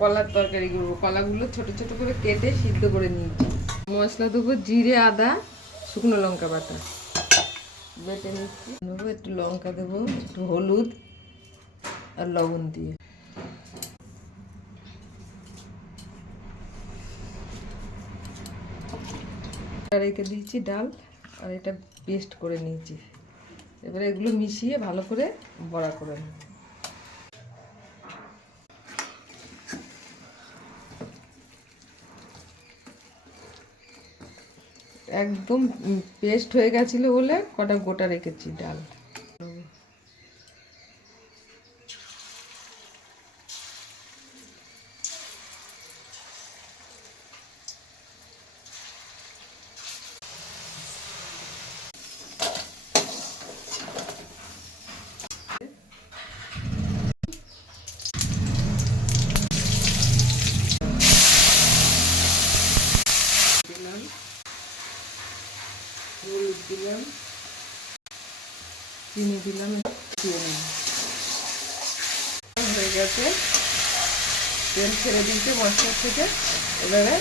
কলার তরকারি করবো। কলাগুলো ছোট ছোট করে কেটে সিদ্ধ করে নিয়েছি। মশলা দেবো জিরে, আদা, শুকনো লঙ্কা বাটা বেটে নিচ্ছি। নেবো একটু লঙ্কা, দেবো একটু হলুদ আর লবণ দিয়ে রেখে দিয়েছি ডাল। আর এটা পেস্ট করে নিয়েছি। এবারে এগুলো মিশিয়ে ভালো করে বড়া করে নেব। একদম পেস্ট হয়ে গেছিলো বলে কটা গোটা রেখেছি ডাল। দিলাম হলুদ, দিলাম চিনি, দিলাম হয়ে গেছে। তেল ছেড়ে দিয়েছে মশলা থেকে। এবারে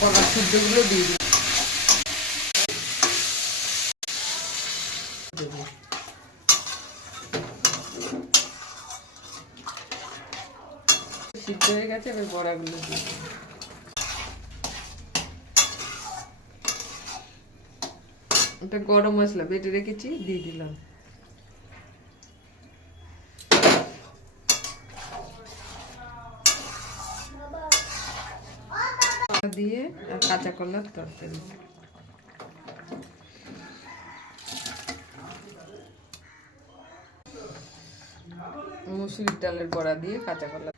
কলার সিদ্ধগুলো দিয়ে দিই। সিদ্ধ হয়ে গেছে, এবার বড়াগুলো দিয়ে দিই। এটা গরম মশলা বেটে রেখেছি, দিয়ে দিলাম। দিয়ে আর কাঁচা কলার তরকারি। মুসুরির ডালের বড়া দিয়ে কাঁচা কলা।